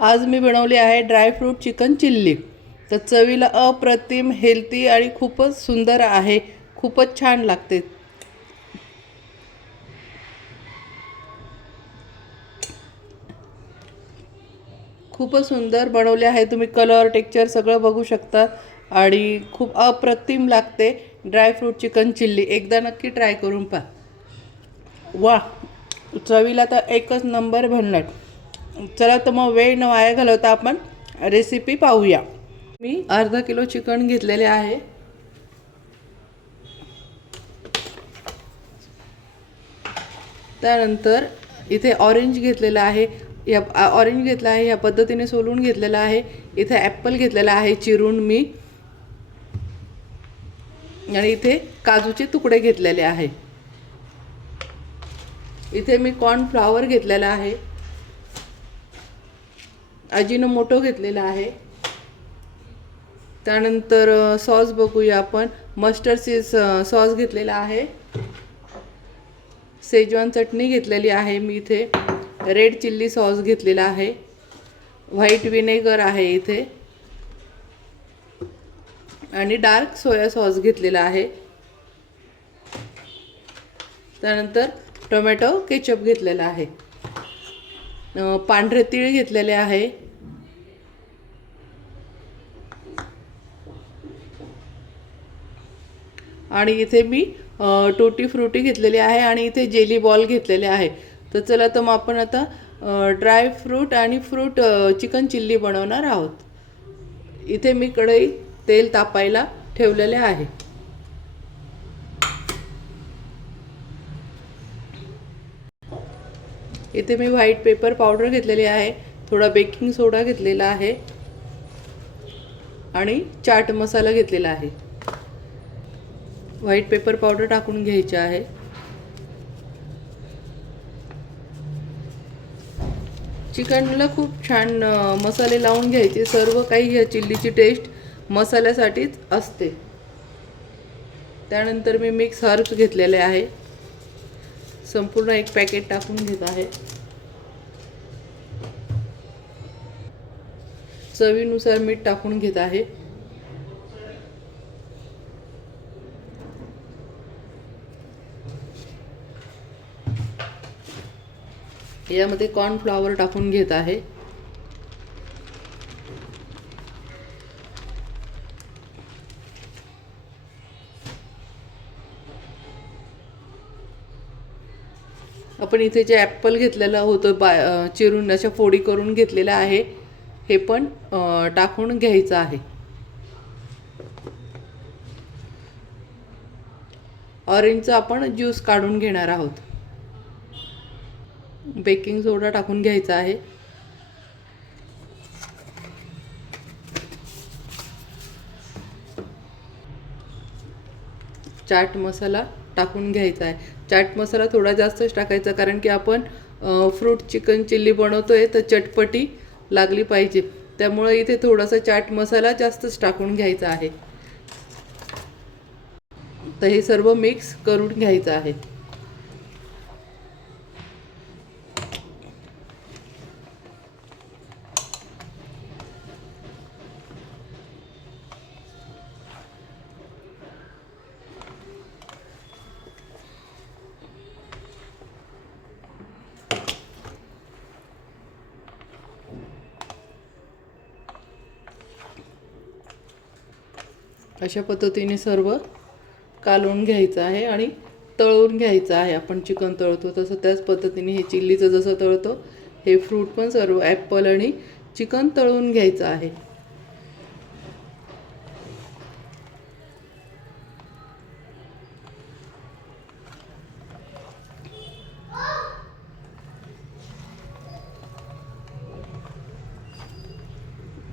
आज मी बनवली आहे ड्रायफ्रूट चिकन चिल्ली। तर चवीला अप्रतिम, हेल्दी आणि खूपच सुंदर आहे। खूपच छान लागते। खूपच सुंदर बनवले आहे। तुम्ही कलर टेक्स्चर सगळं बघू शकता आणि खूप अप्रतिम लागते ड्रायफ्रूट चिकन चिल्ली। एकदा नक्की ट्राय करून पहा। वा, चवीला तर एकच नंबर बनणार। चला तर मग वेळ न वाया घालवता आपण रेसिपी पाहूया। मी अर्धा किलो चिकन घेतलेले आहे। त्यानंतर इथे ऑरेंज घेतलेला आहे। या ऑरेंज घेतला आहे, या पद्धतीने सोलून घेतलेला आहे। इथे ॲपल घेतलेला आहे चिरून मी, आणि इथे काजूचे तुकडे घेतलेले आहे। इथे मी कॉर्नफ्लॉवर घेतलेला आहे। अजिनोमोटो घेतलेला आहे। त्यानंतर सॉस बघूया आपण। मस्टर्ड सॉस घेतलेला आहे। शेजवान चटणी घेतलेली आहे मी इथे। रेड चिल्ली सॉस घेतलेला आहे। व्हाईट विनेगर आहे इथे, आणि डार्क सोया सॉस घेतलेला आहे। त्यानंतर टोमॅटो केचप घेतलेला आहे। पांढरे तीळ घेतलेले आहे। आणि इथे मी टूटी फ्रुटी घेतलेली आहे, आणि इथे जेली बॉल घेतलेले आहे। तर चला तर मग आपण आता ड्राय फ्रूट आणि फ्रूट चिकन चिल्ली बनवणार आहोत। इथे मी कढई तेल तापायला ठेवलेले आहे। इथे मी व्हाईट पेपर पावडर घेतलेली आहे, थोडा बेकिंग सोडा घेतलेला आहे, आणि चाट मसाला घेतलेला आहे। व्हाईट पेपर पावडर टाकून घ्यायची आहे। चिकनला खूप छान मसाले लावून घ्यायचे। सर्व काही या चिल्लीची टेस्ट मसाल्यासाठीच असते। त्यानंतर मी मिक्स हर्ब्स घेतलेले आहे। संपूर्ण एक पॅकेट टाकून घेत आहे। चवीनुसार मीठ टाकून घेत आहे। यामध्ये कॉर्नफ्लॉवर टाकून घेत आहे। आपण इथे जे ॲपल घेतलेलं होतं चिरून अशा फोडी करून घेतलेलं आहे, हे पण टाकून घ्यायचं आहे। ऑरेंजचा आपण ज्यूस काढून घेणार आहोत। बेकिंग सोडा टाकून घ्यायचा आहे। चाट मसाला टाकून घ्यायचा आहे। चाट मसाला थोडा जास्तच टाकायचा, कारण की आपण फ्रूट चिकन चिल्ली बनवतोय, तर चटपटी लागली पाहिजे। त्यामुळे इथे थोडासा चाट मसाला जास्तच टाकून घ्यायचा आहे। तर हे सर्व मिक्स करून घ्यायचं आहे। अशा पद्धतीने सर्व कालवून घ्यायचं आहे आणि तळून घ्यायचं आहे। आपण चिकन तळतो तसं त्याच पद्धतीने हे चिल्लीचं जसं तळतो, हे फ्रूट पण सर्व ॲपल आणि चिकन तळून घ्यायचं आहे।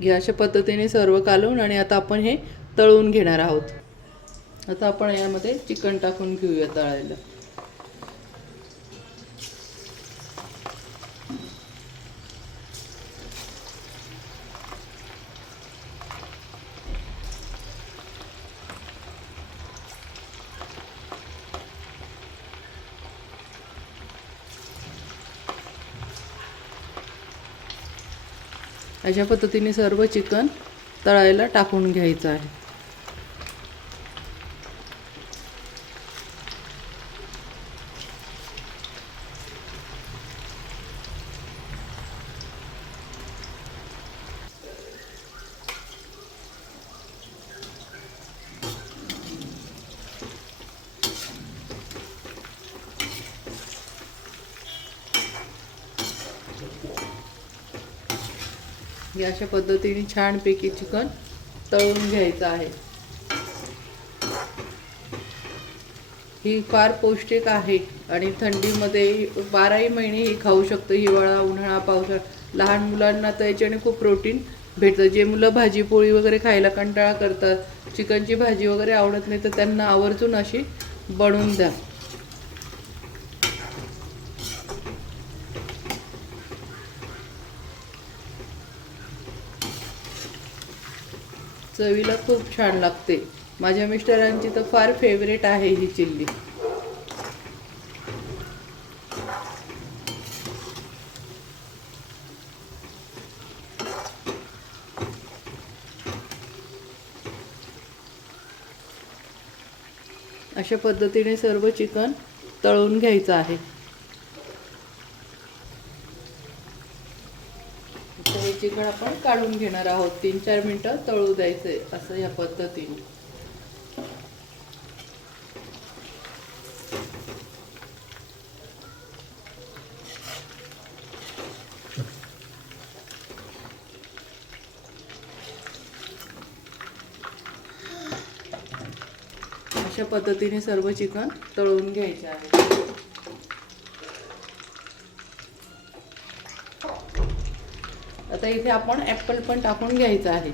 या अशा पद्धतीने सर्व कालवून, आणि आता आपण हे तळून घेणार आहोत। आता आपण यामध्ये चिकन टाकून घेऊया तळायला। अशा पद्धतीने सर्व चिकन तळायला टाकून घ्यायचं आहे. हे अशा पद्धतीने छानपैकी चिकन तळून घ्यायचं आहे. ही फार पौष्टिक आहे आणि थंडीमध्ये 12ही महिने ही खाऊ शकतो. हिवाळा, उन्हाळा, पावसाळा लहान मुलांना तर याच्याने खूप प्रोटीन भेटतं. जे मुलं भाजी पोळी वगैरे खायला कंटाळा करतात, चिकनची भाजी वगैरे आवडत नाही, तर त्यांना आवर्जून अशी बनवून द्या. चवीला खूप छान लागते. माझ्या मिस्टरांची तर फार फेवरेट आहे ही चिल्ली. अशा पद्धतीने सर्व चिकन तळून घ्यायचं आहे. हे चिकन आपण काढून घेणार आहोत. 3-4 मिनिटं तळू द्यायचे असं या पद्धतीने. अशा पद्धतीने सर्व चिकन तळून घ्यायचे आहे. आता इथे आपण ॲपल पण टाकून घ्यायचं आहे.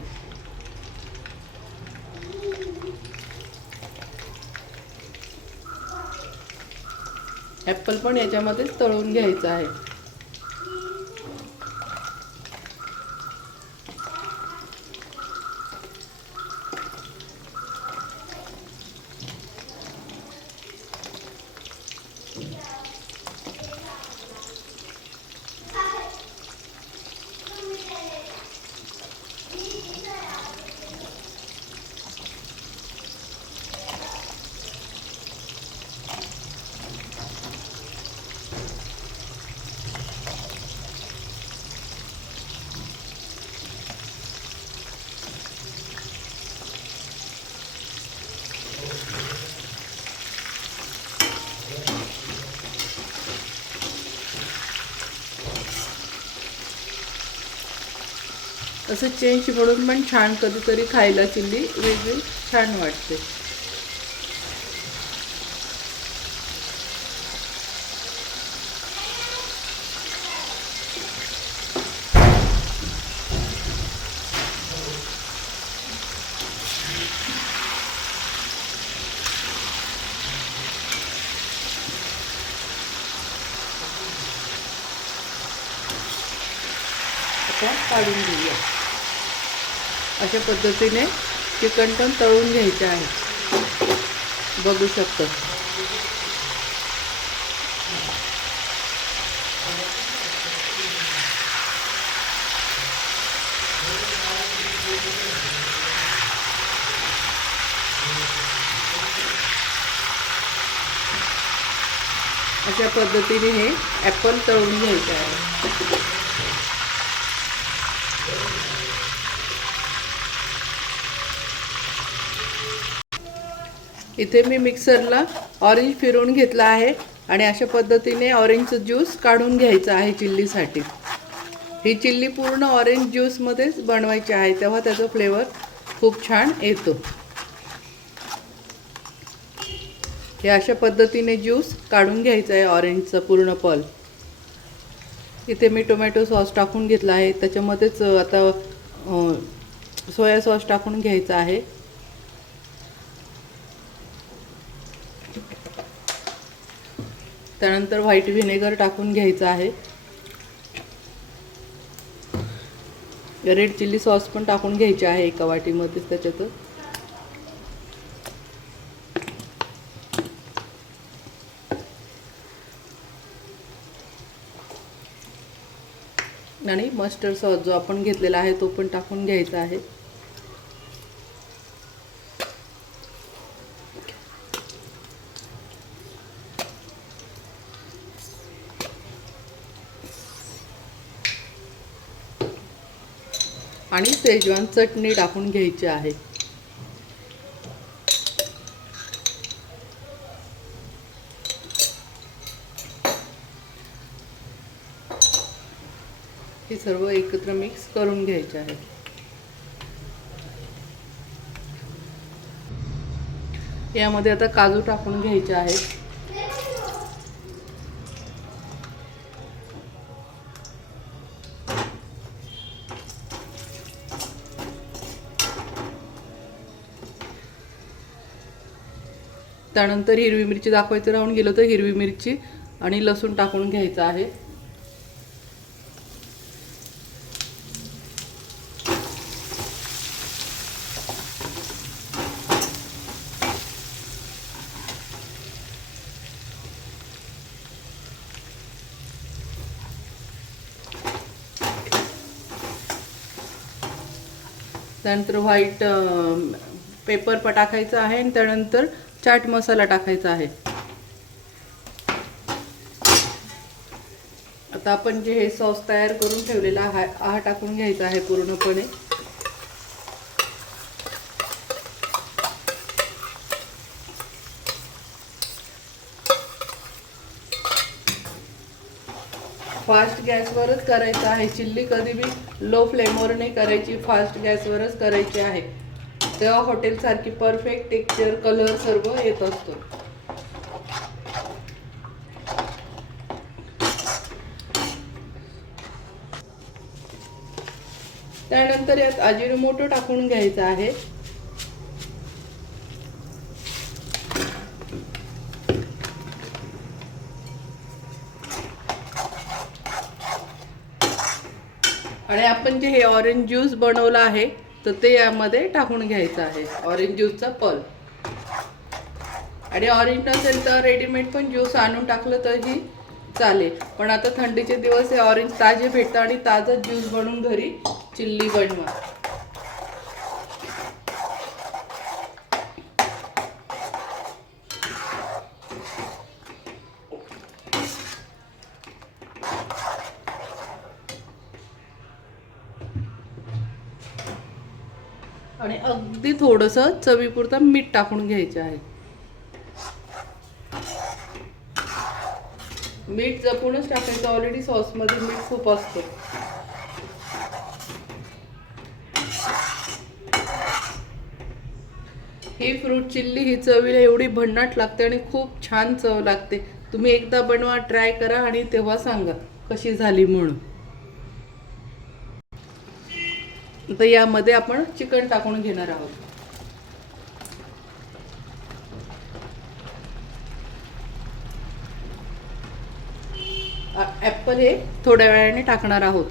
ॲपल पण याच्यामध्ये तळून घ्यायचं आहे. असं चेंज म्हणून पण छान कधीतरी खायला चिल्ली वेगळी छान वाटते. आता काढून घेऊया. अशा पद्धतीने चिकन पण तळून घ्यायचे आहे. बघू शकतो. अशा पद्धतीने हे ॲपल तळून घ्यायचे आहे. इथे मी मिक्सरला ऑरेंज फिरवून घेतला आहे आणि अशा पद्धतीने ऑरेंजचं ज्यूस काढून घ्यायचं आहे चिल्लीसाठी. ही चिल्ली पूर्ण ऑरेंज ज्यूसमध्येच बनवायची आहे, तेव्हा त्याचा फ्लेवर खूप छान येतो. हे अशा पद्धतीने ज्यूस काढून घ्यायचं आहे ऑरेंजचा पूर्ण पल्प. इथे मी टोमॅटो सॉस टाकून घेतला आहे, त्याच्यामध्येच आता सोया सॉस टाकून घ्यायचा आहे. त्यानंतर व्हाईट व्हिनेगर टाकून घ्यायचं आहे. रेड चिल्ली सॉस पण टाकून घ्यायची आहे एका वाटीमध्ये त्याच्यात. आणि आणि मस्टर्ड सॉस जो आपण घेतलेला आहे तो पण टाकून घ्यायचा आहे. आणि शेजवान चटणी टाकून घ्यायची आहे. हे सर्व एकत्र मिक्स करून घ्यायचे आहे. यामध्ये आता काजू टाकून घ्यायचे आहेत. त्यानंतर हिरवी मिरची दाखवायचं राहून गेलं तर हिरवी मिरची आणि लसूण टाकून घ्यायचं आहे. त्यानंतर व्हाईट पेपर टाकायचा आहे आणि त्यानंतर चाट मसाला टाकायचा आहे. आता आपण जे हे सॉस तयार करून ठेवलेला आहे हा टाकून घ्यायचा आहे पूर्णपणे. फास्ट गॅसवरच करायचं आहे. चिल्ली कधी भी लो फ्लेमवर नाही करायची, फास्ट गॅसवरच करायची आहे. तेव्हा हॉटेलसारखी परफेक्ट टेक्स्चर, कलर सर्व येत असतो. त्यानंतर यात अजिनोमोटो टाकून घ्यायचा आहे. आणि आपण जे हे ऑरेंज ज्यूस बनवलं आहे तर ते यामध्ये टाकून घ्यायचं आहे, ऑरेंज ज्यूसचा पल्प. आणि ऑरेंज नसेल तर रेडीमेड पण ज्यूस आणून टाकलं तरी चालेल. पण आता थंडीचे दिवस हे ऑरेंज ताजे भेटतं आणि ताजा ज्यूस बनवून घरी चिल्ली बनवा. आणि अगदी थोडंसं चवीपुरतं मीठ टाकून घ्यायचं आहे. मीठ जपूनच टाकायचं, ऑलरेडी सॉसमध्ये मीठ खूप असतं. ही फ्रूट चिल्ली ही चवीला एवढी भन्नाट लागते आणि खूप छान चव लागते. तुम्ही एकदा बनवा, ट्राय करा आणि तेव्हा सांगा कशी झाली म्हणून. आता यामध्ये आपण चिकन टाकून घेणार आहोत. ॲपल हे थोड्या वेळाने टाकणार आहोत.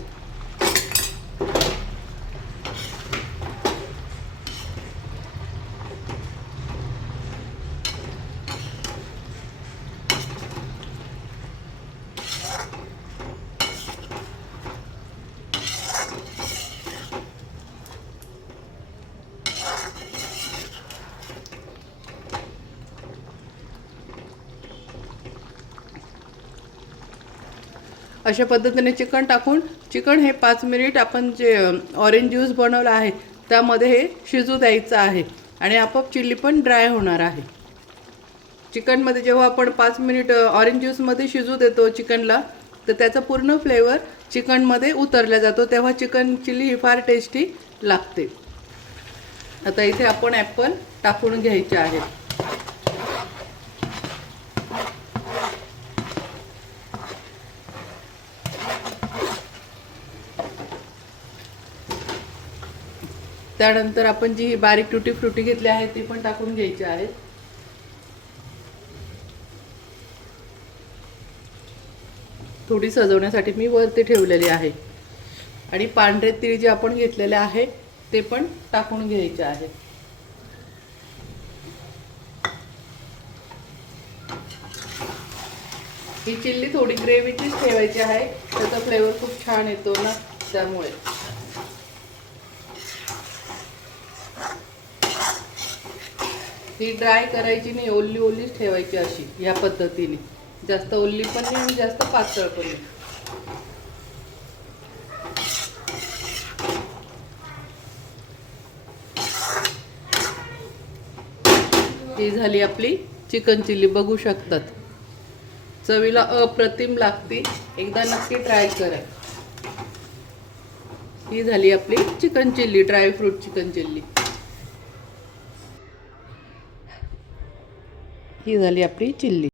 अशा पद्धतीने चिकन टाकून चिकन हे 5 मिनिट आपण जे ऑरेंज ज्यूस बनवला आहे त्यामध्ये हे शिजू द्यायचं आहे आणि आपोआप चिल्ली पण ड्राय होणार आहे. चिकनमध्ये जेव्हा आपण 5 मिनिट ऑरेंज ज्यूसमध्ये शिजू देतो चिकनला तर त्याचा पूर्ण फ्लेवर चिकनमध्ये उतरला जातो, तेव्हा चिकन चिल्ली ही फार टेस्टी लागते. आता इथे आपण ॲपल टाकून घ्यायचे आहेत. त्यानंतर आपण जी बारीक टुटी फ्रुटी घेतली आहे ती पण टाकून घ्यायची आहे. थोडी सजवण्यासाठी मी वरती ठेवलेली आहे. आणि पांढरे तीळ जे आपण घेतलेले आहे ते पण टाकून घ्यायचे आहे. ही चिल्ली थोडी ग्रेव्हीचीच ठेवायची आहे, त्याचा फ्लेवर खूप छान येतो ना. त्यामुळे ही ड्राय करायची नाही, ओली ओलीच ठेवायची अशी या पद्धतीने. जास्त ओली पण नाही आणि जास्त पातळ पण नाही. ही झाली आपली चिकन चिल्ली, बघू शकतात. चवीला अप्रतिम लागते, एकदा नक्की ट्राय करा. ही झाली आपली chicken chilli, dry fruit chicken chilli. ही झाली आपली चिल्ली.